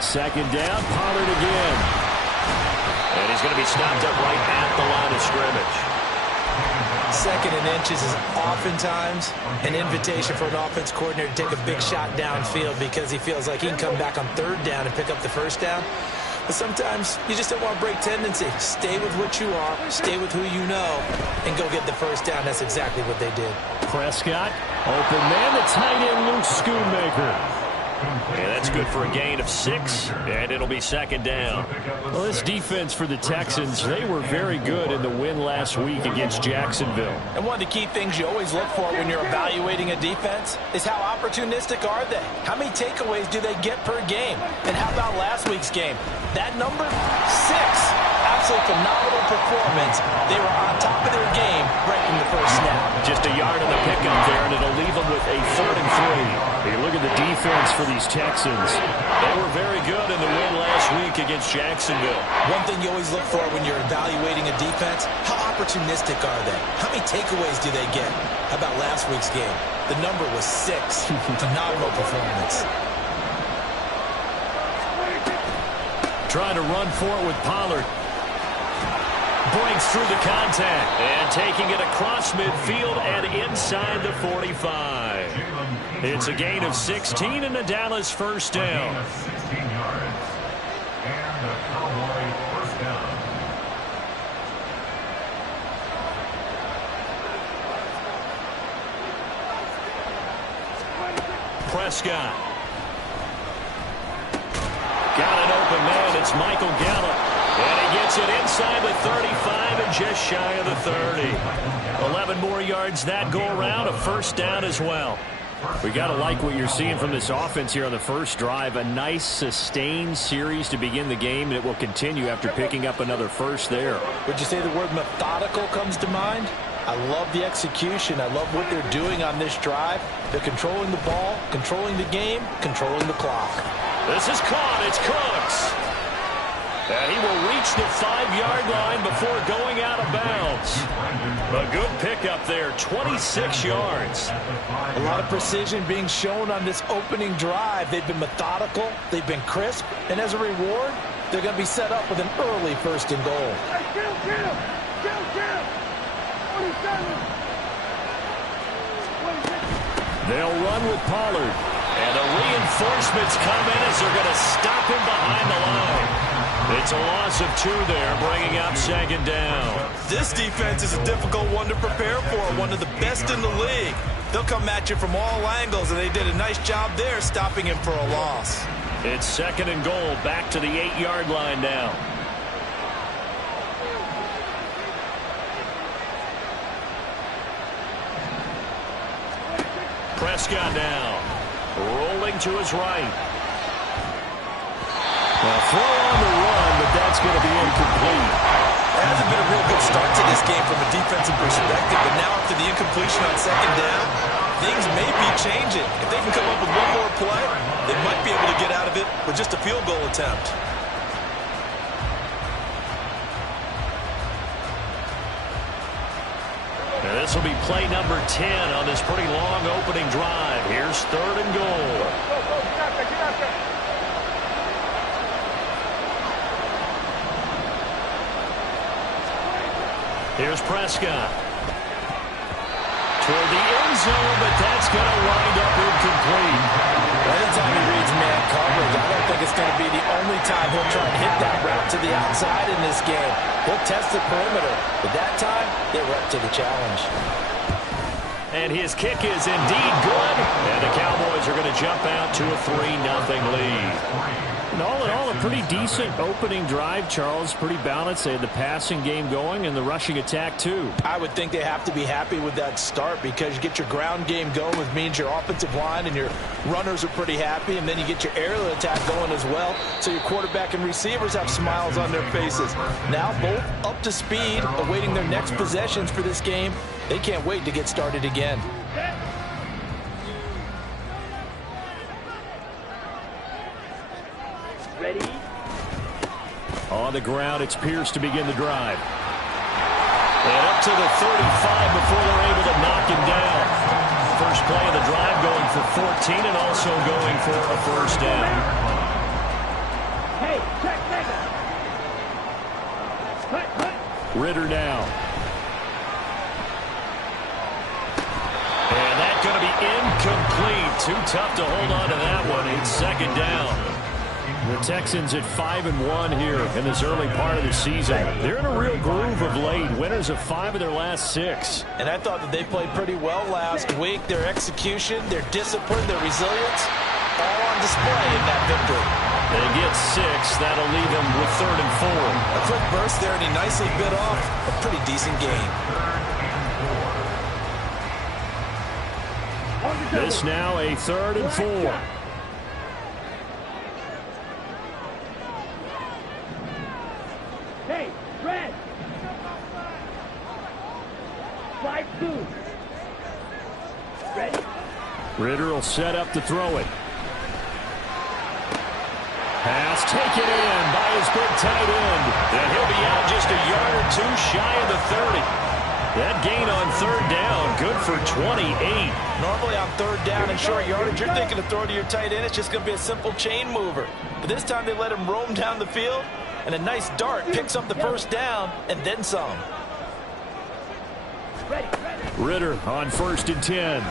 Second down, Pollard again. And he's going to be stopped up right at the line of scrimmage. Second and inches is oftentimes an invitation for an offense coordinator to take a big shot downfield because he feels like he can come back on third down and pick up the first down. But sometimes you just don't want to break tendency. Stay with what you are, stay with who you know, and go get the first down. That's exactly what they did. Prescott, open man, the tight end, Luke Schoonmaker. And that's good for a gain of 6, and it'll be second down. Well, this defense for the Texans, they were very good in the win last week against Jacksonville. And one of the key things you always look for when you're evaluating a defense is how opportunistic are they? How many takeaways do they get per game? And how about last week's game? That number, 6. Absolutely phenomenal performance. They were on top of their game right from the first snap. Just a yard on the pickup there, and it'll leave them with a 3rd and 3. Hey, look at the defense for these Texans. They were very good in the win last week against Jacksonville. One thing you always look for when you're evaluating a defense, how opportunistic are they? How many takeaways do they get? How about last week's game? The number was 6. Phenomenal performance. Trying to run for it with Pollard. Breaks through the contact and taking it across midfield and inside the 45. It's a gain of 16 and a Dallas first down. Prescott. Got an open man. It's Michael Gallup. And he gets it inside the 35 and just shy of the 30. 11 more yards that go around, a first down as well. We got to like what you're seeing from this offense here on the first drive. A nice sustained series to begin the game, and it will continue after picking up another first there. Would you say the word methodical comes to mind? I love the execution. I love what they're doing on this drive. They're controlling the ball, controlling the game, controlling the clock. This is caught. It's Cooks. And he will reach the 5-yard line before going out of bounds. A good pickup there, 26 yards. A lot of precision being shown on this opening drive. They've been methodical, they've been crisp, and as a reward, they're going to be set up with an early 1st and goal. They'll run with Pollard. And the reinforcements come in as they're going to stop him behind the line. It's a loss of 2 there, bringing up second down. This defense is a difficult one to prepare for, one of the best in the league. They'll come at you from all angles, and they did a nice job there stopping him for a loss. It's 2nd and goal, back to the 8-yard line now. Prescott now, rolling to his right. Well, throw on the run, but that's going to be incomplete. It hasn't been a real good start to this game from a defensive perspective, but now after the incompletion on 2nd down, things may be changing. If they can come up with one more play, they might be able to get out of it with just a field goal attempt. And this will be play number 10 on this pretty long opening drive. Here's 3rd and goal. Here's Prescott. Toward the end zone, but that's going to wind up incomplete. Anytime he reads man coverage, I don't think it's going to be the only time he'll try and hit that route to the outside in this game. He'll test the perimeter, but that time, they were up to the challenge. And his kick is indeed good, and the Cowboys are going to jump out to a 3-0 lead. And all in all, a pretty decent opening drive, Charles. Pretty balanced. They had the passing game going and the rushing attack, too. I would think they have to be happy with that start because you get your ground game going, which means your offensive line and your runners are pretty happy, and then you get your aerial attack going as well, so your quarterback and receivers have smiles on their faces. Now both up to speed, awaiting their next possessions for this game. They can't wait to get started again. Ready? On the ground, it's Pierce to begin the drive. And up to the 35 before they're able to knock him down. First play of the drive going for 14 and also going for a first down. Hey, check Mega. Ritter now. And that's going to be incomplete. Too tough to hold on to that one. It's second down. The Texans at 5-1 here in this early part of the season. They're in a real groove of late. Winners of 5 of their last 6. And I thought that they played pretty well last week. Their execution, their discipline, their resilience, all on display in that victory. They get 6. That'll leave them with 3rd and 4. A quick burst there, and he nicely bit off a pretty decent gain. This now a 3rd and 4. Hey, Red. 5-2. Ready? Ritter will set up to throw it. Pass taken in by his big tight end. And he'll be out just a yard or 2 shy of the 30. That gain on 3rd down, good for 28. Normally on 3rd down and short yardage, you're thinking to throw to your tight end. It's just going to be a simple chain mover. But this time they let him roam down the field, and a nice dart picks up the first down and then some. Ritter on 1st and 10. And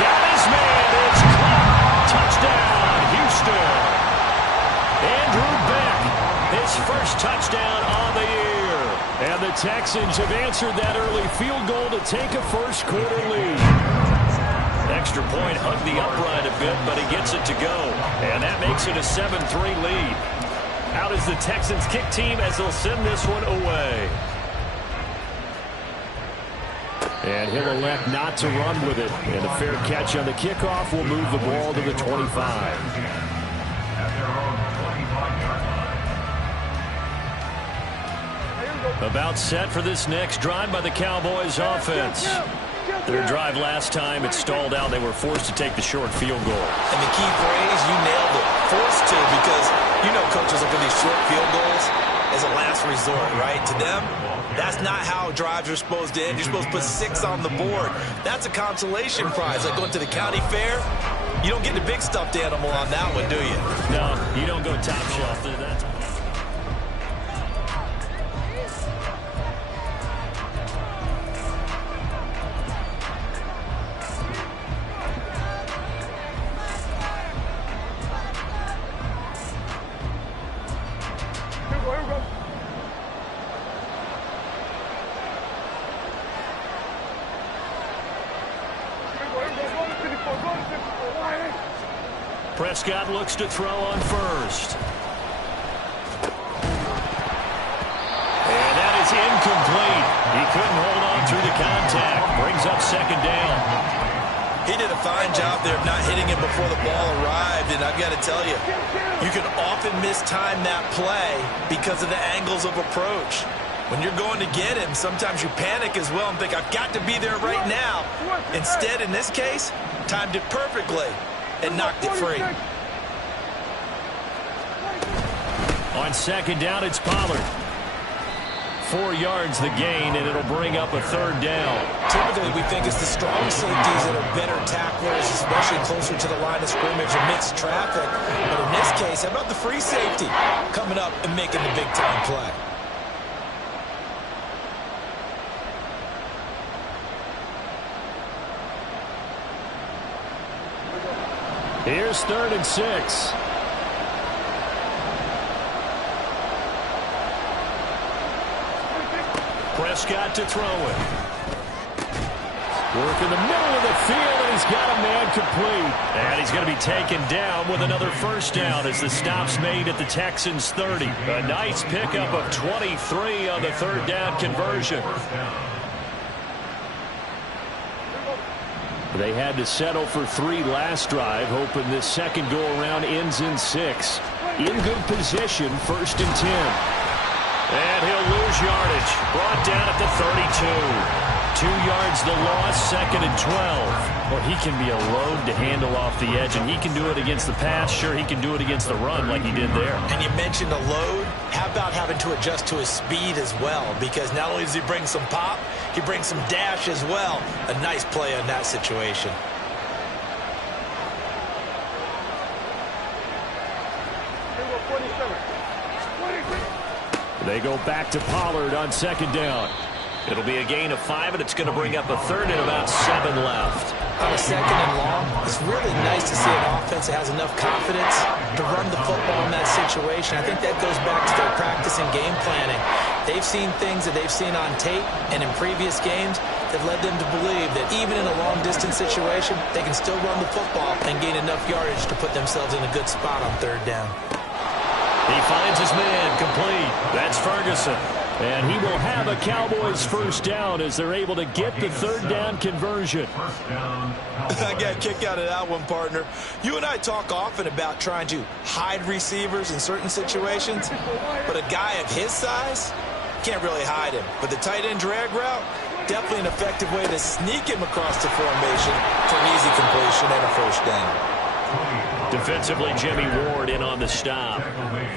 got his man. It's caught. Touchdown, Houston. Andrew Beck, his first touchdown on the year. And the Texans have answered that early field goal to take a first quarter lead. Extra point hugged the upright a bit, but he gets it to go. And that makes it a 7-3 lead. Out is the Texans kick team as they'll send this one away. And he'll elect not to run with it. And a fair catch on the kickoff will move the ball to the 25. About set for this next drive by the Cowboys offense. Their drive last time, it stalled out. They were forced to take the short field goal. And the key phrase, you nailed it. Forced to, because you know coaches look at these short field goals as a last resort, right? To them, that's not how drives are supposed to end. You're supposed to put 6 on the board. That's a consolation prize. Like going to the county fair, you don't get the big stuffed animal on that one, do you? No, you don't go top shelf. That's Prescott looks to throw on 1st. And that is incomplete. He couldn't hold on through the contact. Brings up 2nd down. He did a fine job there of not hitting it before the ball arrived, and I've got to tell you, you can often mistime that play because of the angles of approach. When you're going to get him, sometimes you panic as well and think, I've got to be there right now. Instead, in this case, timed it perfectly and knocked it free. On 2nd down, it's Pollard. 4 yards the gain, and it'll bring up a 3rd down. Typically, we think it's the strong safeties that are better tacklers, especially closer to the line of scrimmage amidst traffic. But in this case, how about the free safety coming up and making the big-time play? Here's 3rd and 6. Prescott to throw it. Work in the middle of the field, and he's got a man complete. And he's going to be taken down with another first down as the stop's made at the Texans' 30. A nice pickup of 23 on the 3rd down conversion. They had to settle for 3 last drive, hoping this second go-around ends in 6. In good position, 1st and 10. And he'll lose yardage. Brought down at the 32. 2 yards the loss, 2nd and 12. Well, he can be a load to handle off the edge, and he can do it against the pass. Sure, he can do it against the run like he did there. And you mentioned a load. How about having to adjust to his speed as well? Because not only does he bring some pop, he brings some dash as well. A nice play on that situation. They go back to Pollard on 2nd down. It'll be a gain of 5, and it's going to bring up a 3rd and about 7 left. On a 2nd and long, it's really nice to see an offense that has enough confidence to run the football in that situation. I think that goes back to their practice and game planning. They've seen things that they've seen on tape and in previous games that led them to believe that even in a long-distance situation, they can still run the football and gain enough yardage to put themselves in a good spot on 3rd down. He finds his man complete. That's Ferguson. And he will have a Cowboys 1st down as they're able to get the 3rd down conversion. I got a kick out of that one, partner. You and I talk often about trying to hide receivers in certain situations, but a guy of his size can't really hide him. But the tight end drag route, definitely an effective way to sneak him across the formation for an easy completion and a 1st down. Defensively, Jimmy Ward in on the stop.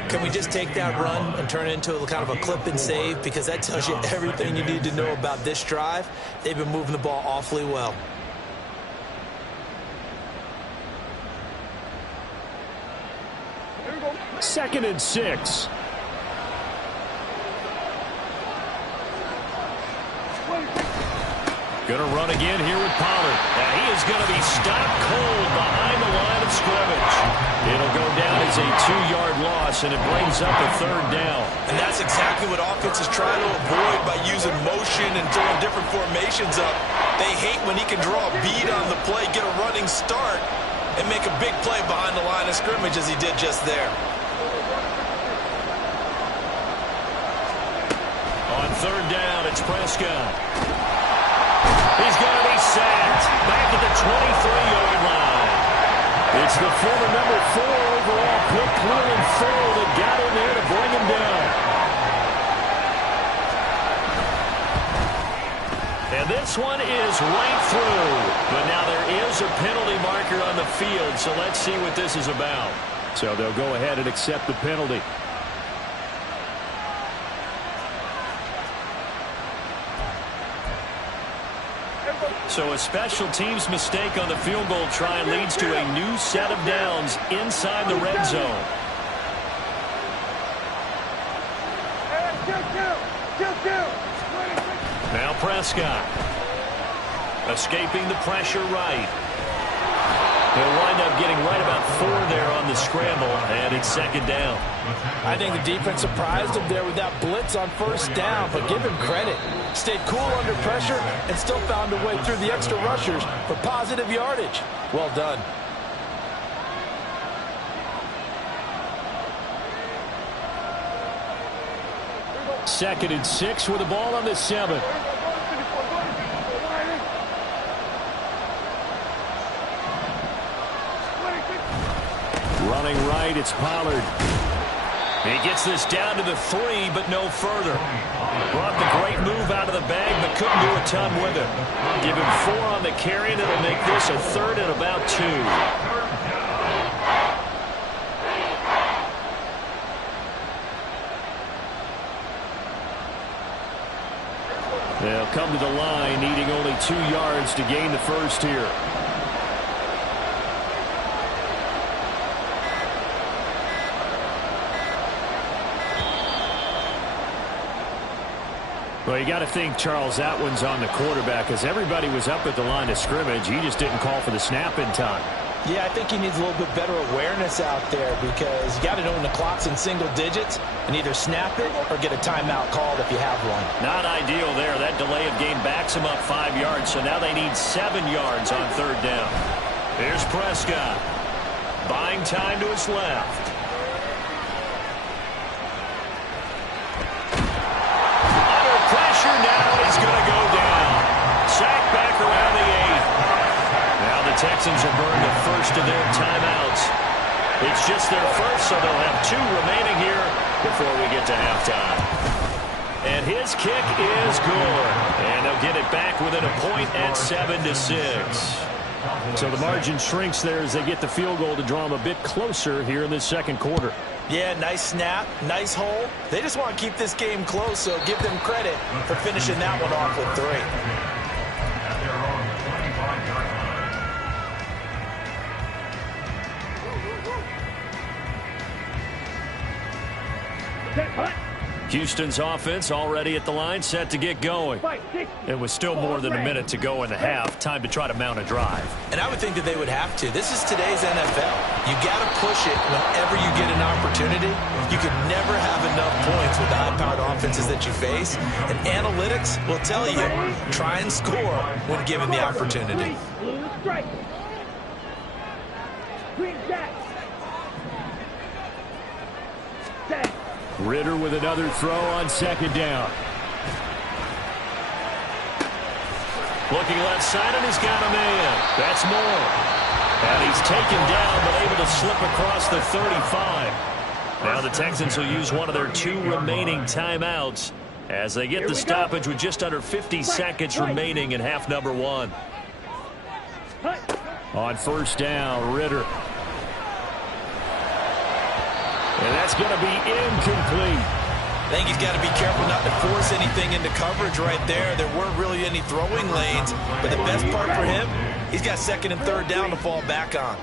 Can we just take that run and turn it into a kind of a clip and save? Because that tells you everything you need to know about this drive. They've been moving the ball awfully well. Second and 6. Going to run again here with Pollard. And he is going to be stopped cold behind the line of scrimmage. It'll go down as a 2-yard loss, and it brings up a 3rd down. And that's exactly what offenses try to avoid by using motion and throwing different formations up. They hate when he can draw a bead on the play, get a running start, and make a big play behind the line of scrimmage as he did just there. On 3rd down, it's Prescott. He's going to be sacked back at the 23-yard line. It's the former number 4 overall pick, Cleveland Ferrell, that got in there to bring him down. And this one is right through. But now there is a penalty marker on the field, so let's see what this is about. So they'll go ahead and accept the penalty. So a special teams mistake on the field goal try leads to a new set of downs inside the red zone. Now Prescott. Escaping the pressure right. He'll wind up getting right about 4 there on the scramble, and it's 2nd down. I think the defense surprised him there with that blitz on 1st down, but give him credit. Stayed cool under pressure and still found a way through the extra rushers for positive yardage. Well done. Second and 6 with the ball on the 7. Running right, it's Pollard. He gets this down to the 3, but no further. Brought the great move out of the bag, but couldn't do a ton with it. Give him 4 on the carry, and it'll make this a 3rd and about 2. They'll come to the line, needing only 2 yards to gain the 1st here. Well, you got to think, Charles, that one's on the quarterback, as everybody was up at the line of scrimmage. He just didn't call for the snap in time. Yeah, I think he needs a little bit better awareness out there, because you got to know when the clock's in single digits and either snap it or get a timeout called if you have one. Not ideal there. That delay of game backs him up 5 yards, so now they need 7 yards on 3rd down. Here's Prescott. Buying time to his left. Now he's going to go down. Sack back around the 8. Now the Texans have burned the first of their timeouts. It's just their first, so they'll have 2 remaining here before we get to halftime. And his kick is good. And they'll get it back within a point at 7-6. So the margin shrinks there as they get the field goal to draw them a bit closer here in this second quarter. Yeah, nice snap, nice hole. They just want to keep this game close, so give them credit for finishing that one off with 3. Houston's offense already at the line, set to get going. It was still more than a minute to go in the half. Time to try to mount a drive. And I would think that they would have to. This is today's NFL. You got to push it whenever you get an opportunity. You could never have enough points with the high-powered offenses that you face. And analytics will tell you, try and score when given the opportunity. Blue strike. Green jack. Set. Ritter with another throw on second down. Looking left side, and he's got a man. That's Moore. And he's taken down, but able to slip across the 35. Now the Texans will use one of their 2 remaining timeouts as they get the stoppage with just under 50 seconds remaining in half number 1. On first down, Ritter. And that's going to be incomplete. I think he's got to be careful not to force anything into coverage right there. There weren't really any throwing lanes. But the best part for him, he's got second and third down to fall back on.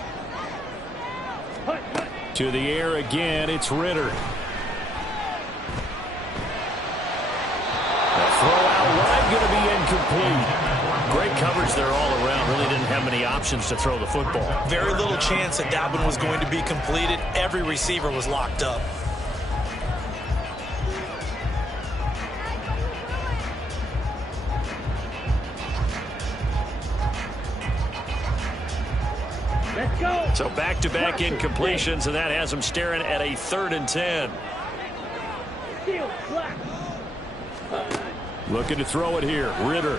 To the air again, it's Ritter. The throw out wide going to be incomplete. Great coverage there all around. Really didn't have many options to throw the football. Very little chance that that one was going to be completed. Every receiver was locked up. Let's go. So back-to-back incompletions, and that has them staring at a 3rd and 10. Steal, black. Looking to throw it here, Ritter.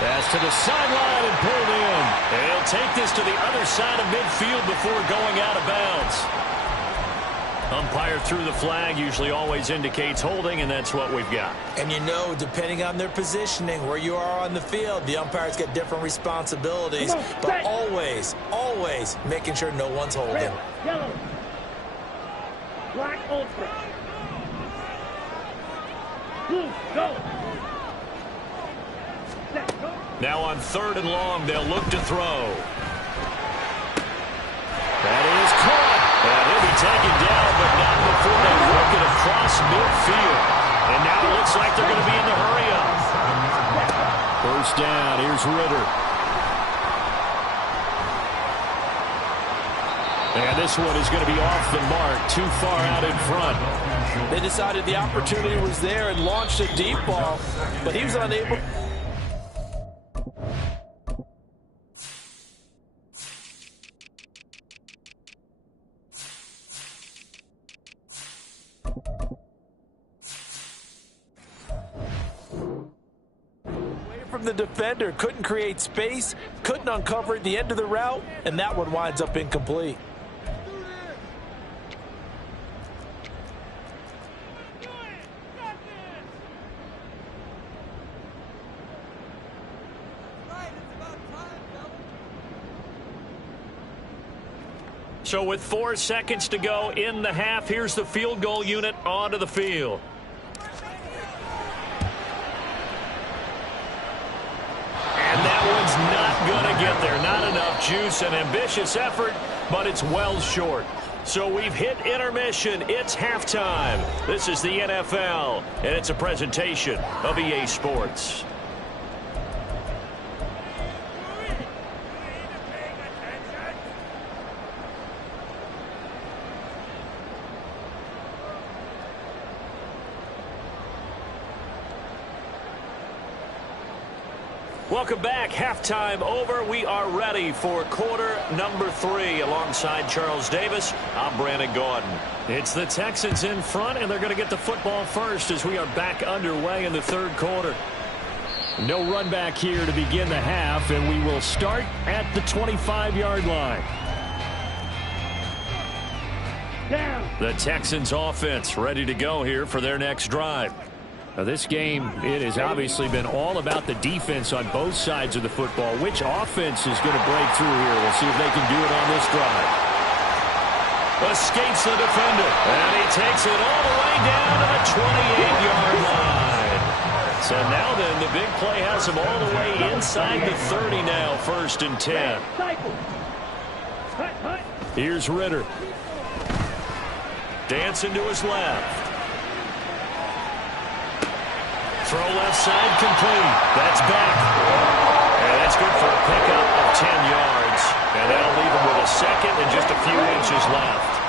Pass to the sideline and pulled in. And he'll take this to the other side of midfield before going out of bounds. Umpire threw the flag, usually always indicates holding, and that's what we've got. And you know, depending on their positioning, where you are on the field, the umpires get different responsibilities. But always, always making sure no one's holding. Red, yellow. Black, ultra. Blue, go. Now on 3rd and long, they'll look to throw. That is caught. And he'll be taken down, but not before they work it across midfield. And now it looks like they're going to be in the hurry-up. First down, here's Ritter. And this one is going to be off the mark, too far out in front. They decided the opportunity was there and launched a deep ball, but he was unable. From the defender, couldn't create space, couldn't uncover at the end of the route, and that one winds up incomplete. So with 4 seconds to go in the half, here's the field goal unit onto the field. And that one's not going to get there. Not enough juice. An ambitious effort, but it's well short. So we've hit intermission. It's halftime. This is the NFL, and it's a presentation of EA Sports. Welcome back. Halftime over. We are ready for quarter number 3. Alongside Charles Davis, I'm Brandon Gordon. It's the Texans in front, and they're going to get the football first as we are back underway in the 3rd quarter. No run back here to begin the half, and we will start at the 25-yard line. Down. The Texans offense ready to go here for their next drive. Now this game, it has obviously been all about the defense on both sides of the football. Which offense is going to break through here? We'll see if they can do it on this drive. Escapes the defender, and he takes it all the way down to the 28-yard line. So now then, the big play has him all the way inside the 30 now, 1st and 10. Cycle. Hut, hut. Here's Ritter. Dancing to his left. Throw left side complete. That's back. And that's good for a pickup of 10 yards. And that'll leave him with a second and just a few inches left.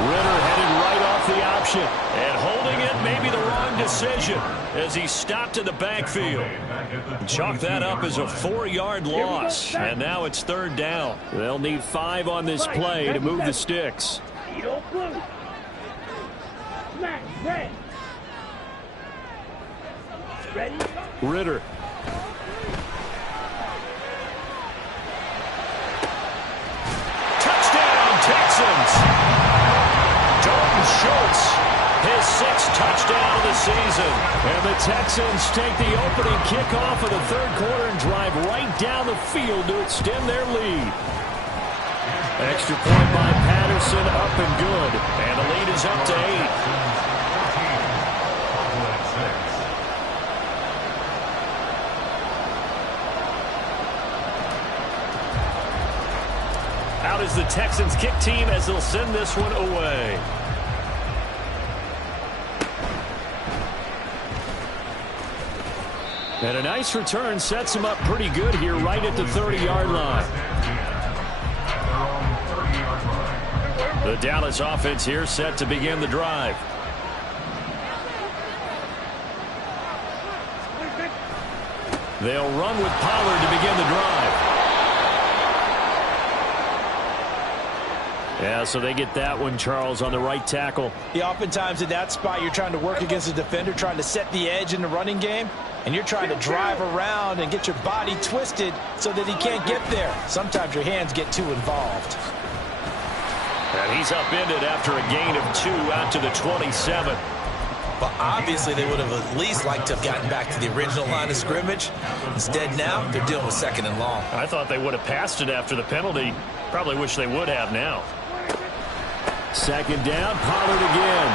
Ritter headed right off the option. And holding it may be the wrong decision as he stopped in the backfield. Chalk that up as a 4-yard loss. And now it's 3rd down. They'll need 5 on this play to move the sticks. Edo blue. Smack red. Ready? Ritter. Touchdown, Texans! Dalton Schultz, his 6th touchdown of the season. And the Texans take the opening kickoff of the 3rd quarter and drive right down the field to extend their lead. Extra point by Patterson, up and good. And the lead is up to 8. Out is the Texans kick team as they'll send this one away. And a nice return sets him up pretty good here right at the 30-yard line. The Dallas offense here set to begin the drive. They'll run with Pollard to begin the drive. Yeah, so they get that one, Charles, on the right tackle. Yeah, oftentimes in that spot, you're trying to work against a defender, trying to set the edge in the running game, and you're trying to drive around and get your body twisted so that he can't get there. Sometimes your hands get too involved. And he's upended after a gain of 2 out to the 27. But obviously they would have at least liked to have gotten back to the original line of scrimmage. Instead now, they're dealing with 2nd and long. I thought they would have passed it after the penalty. Probably wish they would have now. 2nd down, Pollard again.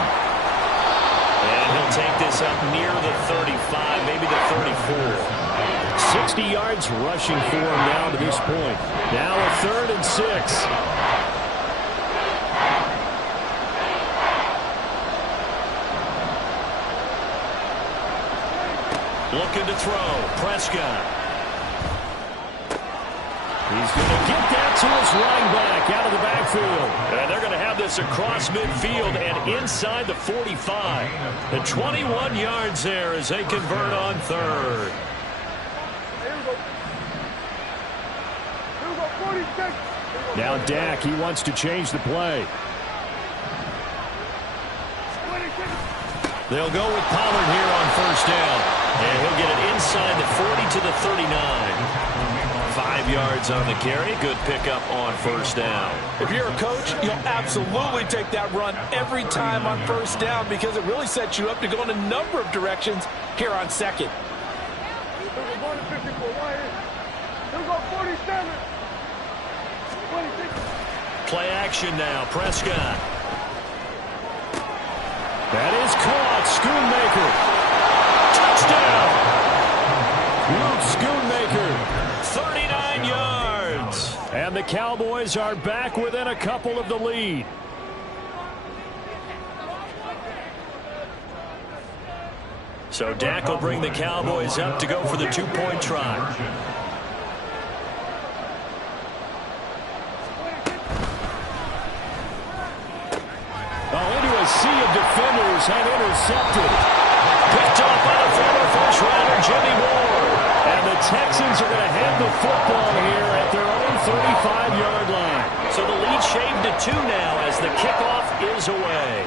And he'll take this up near the 35, maybe the 34. 60 yards rushing for him now to this point. Now a 3rd and 6. Looking to throw. Prescott. He's going to get that to his running back out of the backfield. And they're going to have this across midfield and inside the 45. And 21 yards there as they convert on 3rd. Now Dak, he wants to change the play. They'll go with Pollard here on 1st down. And he'll get it inside the 40 to the 39. 5 yards on the carry. Good pickup on 1st down. If you're a coach, you'll absolutely take that run every time on 1st down because it really sets you up to go in a number of directions here on 2nd. Play action now. Prescott. That is caught. Schoonmaker. Touchdown. Luke Schoonmaker. 39 yards. And the Cowboys are back within a couple of the lead. So Dak will bring the Cowboys up to go for the 2-point try. Into a sea of defenders and intercepted. Picked off by the former first-rounder Jimmy Moore. And the Texans are going to have the football here at their own 35-yard line. So the lead shaved to 2 now as the kickoff is away.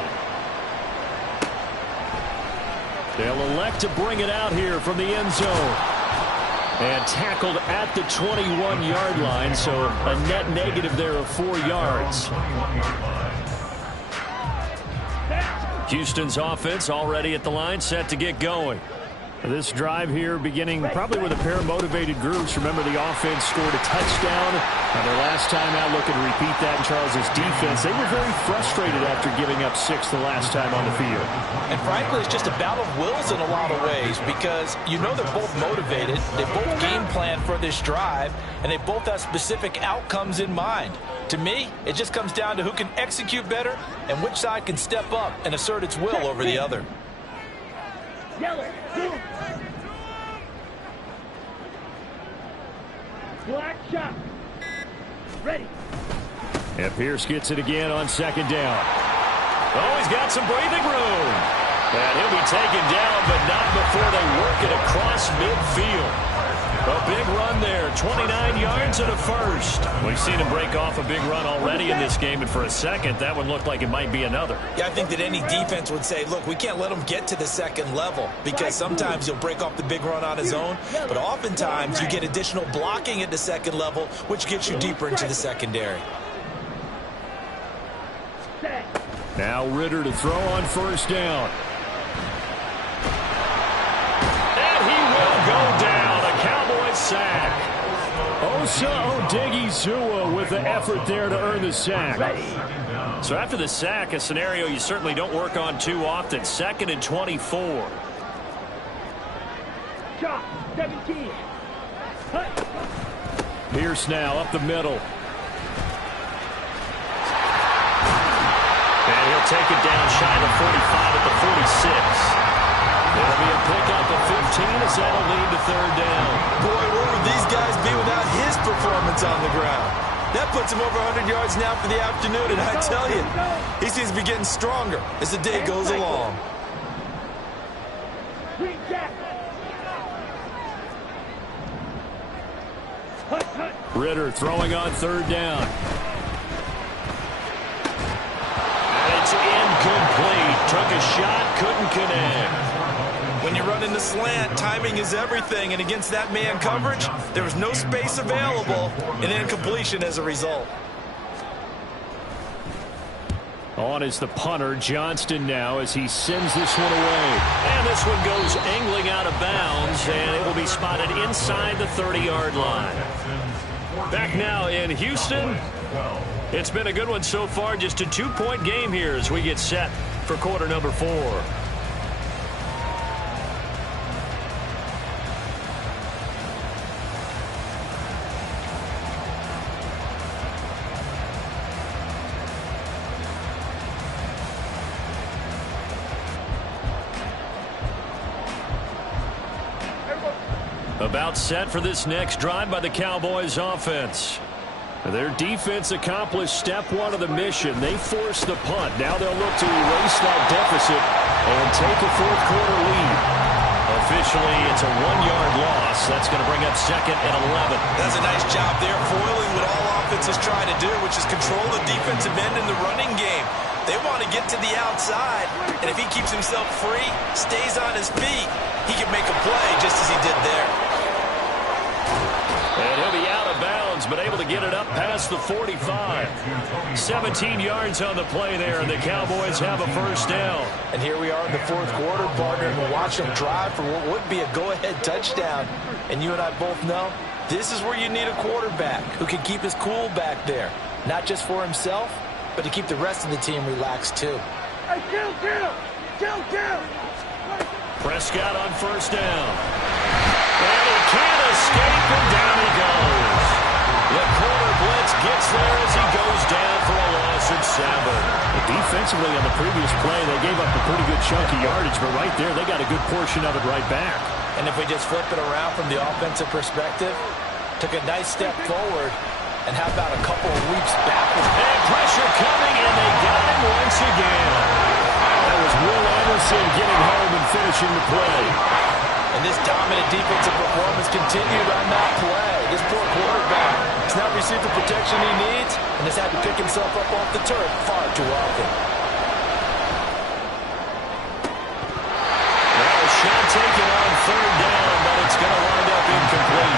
They'll elect to bring it out here from the end zone. And tackled at the 21-yard line, so a net negative there of 4 yards. Houston's offense already at the line, set to get going. This drive here beginning probably with a pair of motivated groups. Remember, the offense scored a touchdown. Their last time out, looking to repeat that in Charles's defense. They were very frustrated after giving up 6 the last time on the field. And frankly, it's just a battle of wills in a lot of ways because you know they're both motivated. They both game plan for this drive, and they both have specific outcomes in mind. To me, it just comes down to who can execute better and which side can step up and assert its will over the other. Yellow, boom. Black shot. Ready. And Pierce gets it again on second down. Oh, he's got some breathing room. And he'll be taken down, but not before they work it across midfield. A big run there, 29 yards and a first. We've seen him break off a big run already in this game, and for a second, that one looked like it might be another. Yeah, I think that any defense would say, look, we can't let him get to the second level because sometimes he'll break off the big run on his own, but oftentimes you get additional blocking at the second level, which gets you deeper into the secondary. Now Ritter to throw on first down. And he will go down. A Cowboys sack. Osa Odigizua with the effort there to earn the sack. So after the sack, a scenario you certainly don't work on too often. 2nd and 24. Shot, 17. Pierce now up the middle. And he'll take it down shy of the 45 at the 46. There'll be a pickup of 15 as that'll lead to third down. Boy, where would these guys be without his performance on the ground? That puts him over 100 yards now for the afternoon, and I tell you, he seems to be getting stronger as the day goes along. Ritter throwing on third down. And it's incomplete. Took a shot, couldn't connect. When you run in the slant, timing is everything, and against that man coverage, there was no space available, and incompletion as a result. On is the punter, Johnston now, as he sends this one away. And this one goes angling out of bounds, and it will be spotted inside the 30-yard line. Back now in Houston. It's been a good one so far, just a 2-point game here as we get set for quarter number 4. About set for this next drive by the Cowboys offense. Their defense accomplished step 1 of the mission. They forced the punt. Now they'll look to erase that deficit and take a fourth-quarter lead. Officially, it's a 1-yard loss. That's going to bring up 2nd and 11. That's a nice job there, foiling what all offenses try to do, which is control the defensive end in the running game. They want to get to the outside, and if he keeps himself free, stays on his feet, he can make a play just as he did there. And he'll be out of bounds, but able to get it up past the 45. 17 yards on the play there, and the Cowboys have a first down. And here we are in the fourth quarter, partner, and we'll watch them drive for what would be a go-ahead touchdown. And you and I both know this is where you need a quarterback who can keep his cool back there, not just for himself, but to keep the rest of the team relaxed too. Hey, kill. Prescott on first down. And he can't escape, and down he goes. The corner blitz gets there as he goes down for a loss of 7. Defensively on the previous play, they gave up a pretty good chunk of yardage, but right there, they got a good portion of it right back. And if we just flip it around from the offensive perspective, took a nice step forward, and how about a couple of leaps backward? And pressure coming, and they got him once again. That was Will Anderson getting home and finishing the play. And this dominant defensive performance continued on that play. This poor quarterback has not received the protection he needs and has had to pick himself up off the turf far too often. Now a shot taken on third down, but it's going to wind up incomplete.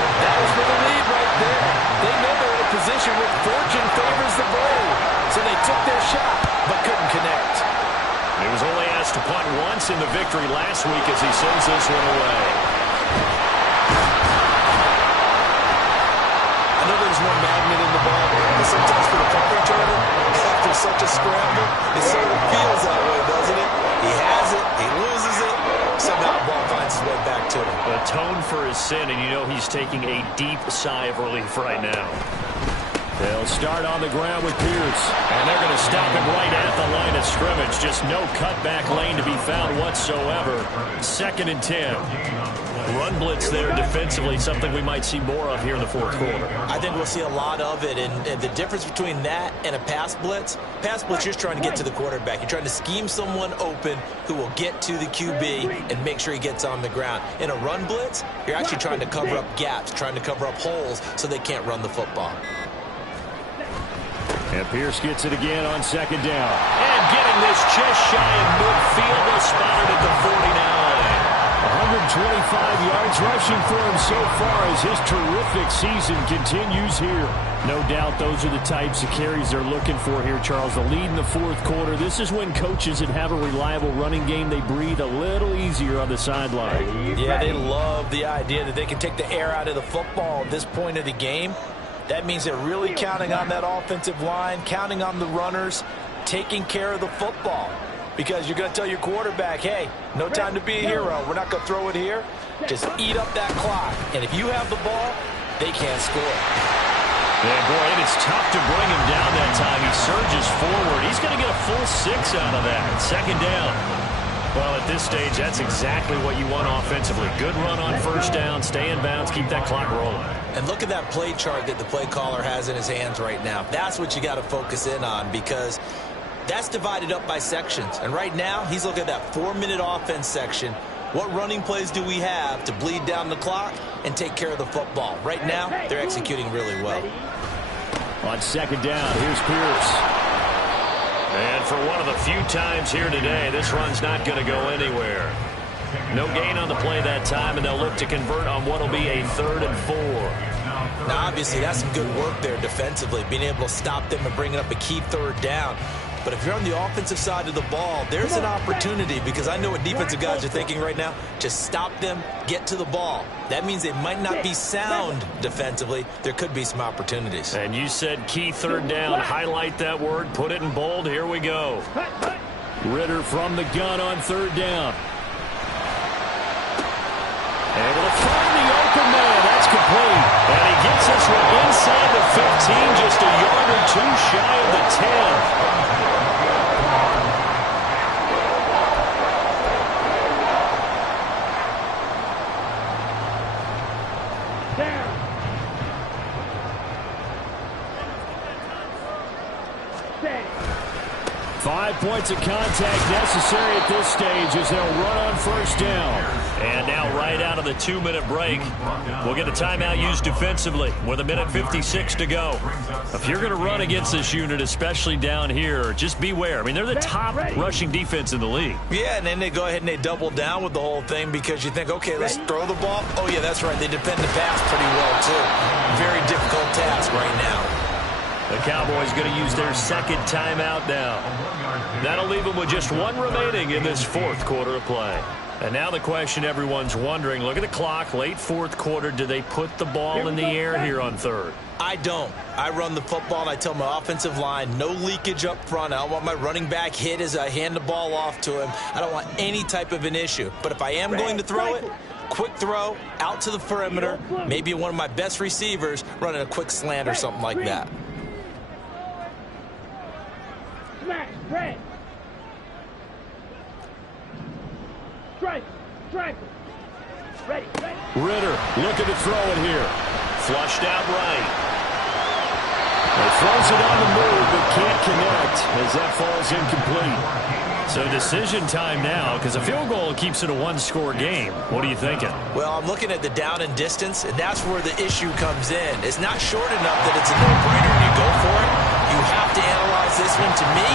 took their shot, but couldn't connect. He was only asked to punt once in the victory last week as he sends this one away. I know there's no magnet in the ball, but sometimes for the punt returner, after such a scramble, it sort of feels that way, doesn't it? He has it, he loses it, somehow the ball finds its way back to him. Atone for his sin, and you know he's taking a deep sigh of relief right now. They'll start on the ground with Pierce. And they're going to stop him right at the line of scrimmage. Just no cutback lane to be found whatsoever. 2nd and 10. Run blitz there defensively, something we might see more of here in the fourth quarter. I think we'll see a lot of it, and the difference between that and a pass blitz, you're just trying to get to the quarterback. You're trying to scheme someone open who will get to the QB and make sure he gets on the ground. In a run blitz, you're actually trying to cover up gaps, trying to cover up holes so they can't run the football. And Pierce gets it again on 2nd down. And getting this just shy of midfield, they'll spot it at the 49. 125 yards rushing for him so far as his terrific season continues here. No doubt those are the types of carries they're looking for here, Charles. The lead in the fourth quarter. This is when coaches that have a reliable running game, they breathe a little easier on the sideline. Yeah, they love the idea that they can take the air out of the football at this point of the game. That means they're really counting on that offensive line, counting on the runners, taking care of the football. Because you're going to tell your quarterback, hey, no time to be a hero. We're not going to throw it here. Just eat up that clock. And if you have the ball, they can't score. And boy, it is tough to bring him down that time. He surges forward. He's going to get a full 6 out of that. 2nd down. Well, at this stage, that's exactly what you want offensively. Good run on 1st down, stay in bounds, keep that clock rolling. And look at that play chart that the play caller has in his hands right now. That's what you got to focus in on, because that's divided up by sections. And right now, he's looking at that 4-minute offense section. What running plays do we have to bleed down the clock and take care of the football? Right now, they're executing really well. On 2nd down, here's Pierce. And for one of the few times here today, this run's not going to go anywhere. No gain on the play that time, and they'll look to convert on what will be a 3rd and 4. Now, obviously, that's some good work there defensively, being able to stop them and bringing up a key 3rd down. But if you're on the offensive side of the ball, there's an opportunity, because I know what defensive guys are thinking right now. Just stop them, get to the ball. That means they might not be sound defensively. There could be some opportunities. And you said key 3rd down. Highlight that word. Put it in bold. Here we go. Ritter from the gun on 3rd down. Able to find the open man. That's complete. And he gets this one inside the 15, just a yard or 2 shy of the 10. Down. 5 points of contact necessary at this stage as they'll run on 1st down. And now right out of the 2-minute break, we'll get a timeout used defensively with 1:56 to go. If you're going to run against this unit, especially down here, just beware. I mean, they're the top rushing defense in the league. Yeah, and then they go ahead and they double down with the whole thing, because you think, okay, let's throw the ball. Oh, yeah, that's right. They defend the pass pretty well, too. Very difficult task right now. The Cowboys going to use their 2nd timeout now. That'll leave them with just 1 remaining in this 4th quarter of play. And now the question everyone's wondering, look at the clock, late 4th quarter, do they put the ball in the air here on 3rd? I don't. I run the football, and I tell my offensive line, no leakage up front. I don't want my running back hit as I hand the ball off to him. I don't want any type of an issue. But if I am going to throw it, quick throw, out to the perimeter, maybe one of my best receivers running a quick slant or something like that. Smash. Red. Strike. Strike. Ready. Ritter looking to throw it here. Flushed out right. He throws it on the move, but can't connect as that falls incomplete. So decision time now, because a field goal keeps it a 1-score game. What are you thinking? Well, I'm looking at the down and distance, and that's where the issue comes in. It's not short enough that it's a no-brainer and you go for it. You have to analyze this one. To me,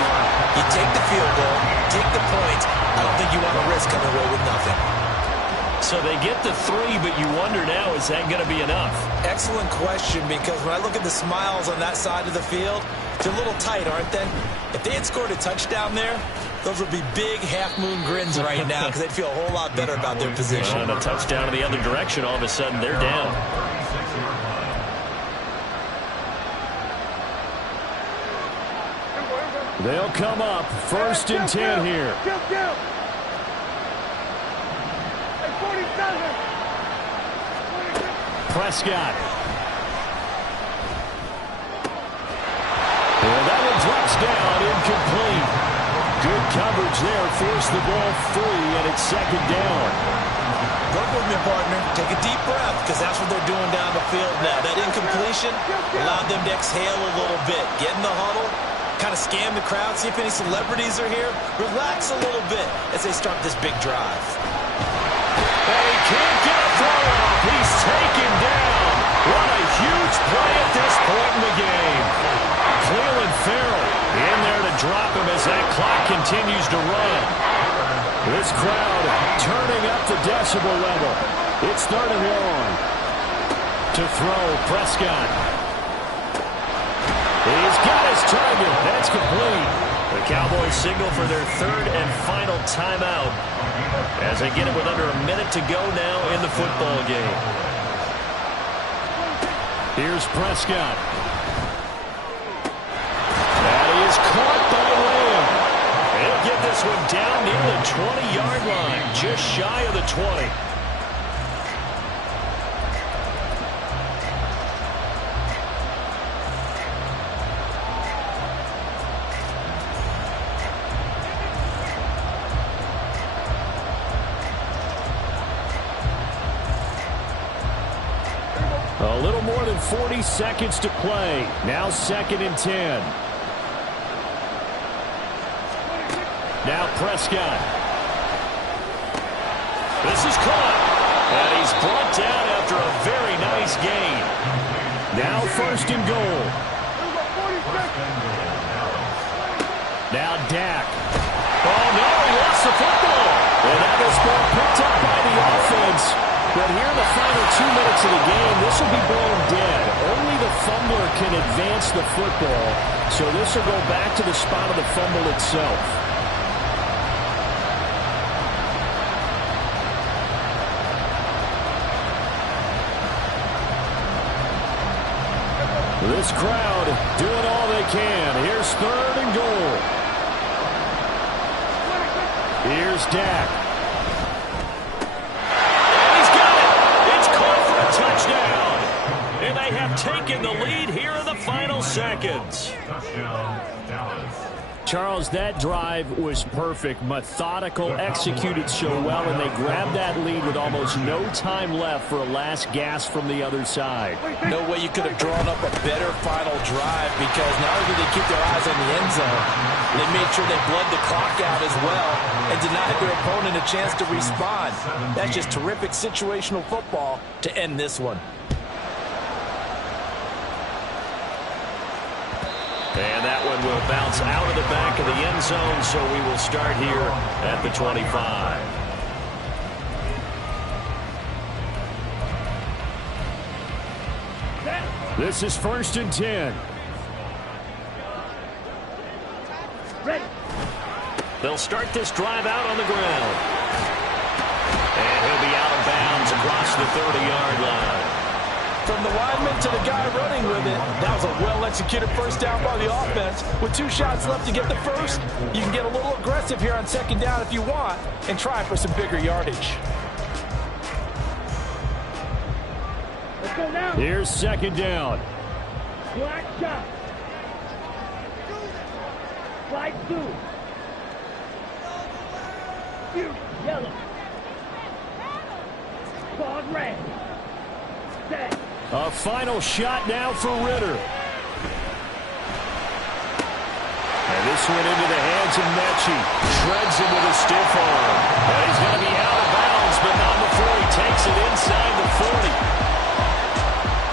you take the field goal, take the points. I don't think you want to risk coming away with nothing. So they get the 3, but you wonder now, is that going to be enough? Excellent question, because when I look at the smiles on that side of the field, they're a little tight, aren't they? If they had scored a touchdown there, those would be big half-moon grins right now because they'd feel a whole lot better about their position. And a touchdown in the other direction, all of a sudden they're down. They'll come up 1st and 10 here. Prescott. And that one drops down, incomplete. Good coverage there, forced the ball free, and it's 2nd down. Work with me, partner. Take a deep breath, because that's what they're doing down the field now. That incompletion allowed them to exhale a little bit. Get in the huddle, kind of scan the crowd, see if any celebrities are here. Relax a little bit as they start this big drive. They can't get a throw off. He's taken down. What a huge play at this point in the game. Cleveland Farrell in there to drop him as that clock continues to run. This crowd turning up the decibel level. It's 3rd and long. To throw, Prescott. He's got his target. That's complete. The Cowboys signal for their 3rd and final timeout as they get it with under a minute to go now in the football game. Here's Prescott. That is caught by Lamb. He'll get this one down near the 20-yard line, just shy of the 20. A little more than 40 seconds to play. Now 2nd and 10. Now Prescott. This is caught. And he's brought down after a very nice gain. Now 1st and goal. Now Dak. Oh, no, he lost the football. And that was ball picked up by the offense. But here in the final 2 minutes of the game, this will be blown dead. Only the fumbler can advance the football, so this will go back to the spot of the fumble itself. This crowd doing all they can. Here's 3rd and goal. Here's Dak. Touchdown. And they have taken the lead here in the final seconds. Charles, that drive was perfect, methodical, executed so well, and they grabbed that lead with almost no time left for a last gasp from the other side. No way you could have drawn up a better final drive, because not only did they keep their eyes on the end zone, they made sure they bled the clock out as well and denied their opponent a chance to respond. That's just terrific situational football to end this one. And that one will bounce out of the back of the end zone, so we will start here at the 25. This is 1st and 10. Ready. They'll start this drive out on the ground. And he'll be out of bounds across the 30-yard line. From the lineman to the guy running with it, that was a well-executed first down by the offense. With 2 shots left to get the first, you can get a little aggressive here on 2nd down if you want and try for some bigger yardage. Let's go now. Here's 2nd down. Black shot. Slide 2. Huge yellow. Claws red. Set. A final shot now for Ritter. And this one into the hands of Mechie. Shreds him with a stiff arm. And he's going to be out of bounds, but not before he takes it inside the 40.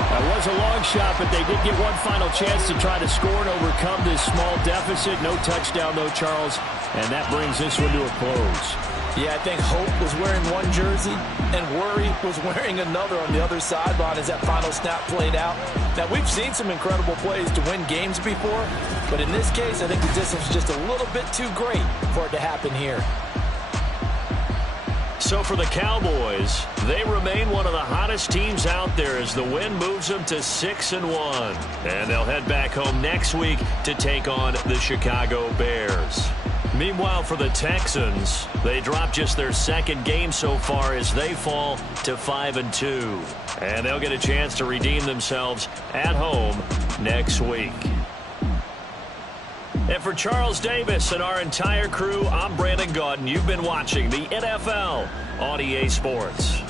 That was a long shot, but they did get one final chance to try to score and overcome this small deficit. No touchdown, though, Charles. And that brings this one to a close. Yeah, I think Hope was wearing one jersey and Worry was wearing another on the other sideline as that final snap played out. Now, we've seen some incredible plays to win games before, but in this case, I think the distance was just a little bit too great for it to happen here. So for the Cowboys, they remain one of the hottest teams out there as the win moves them to 6-1. And they'll head back home next week to take on the Chicago Bears. Meanwhile, for the Texans, they dropped just their second game so far as they fall to 5-2. And they'll get a chance to redeem themselves at home next week. And for Charles Davis and our entire crew, I'm Brandon Gaudin. You've been watching the NFL on EA Sports.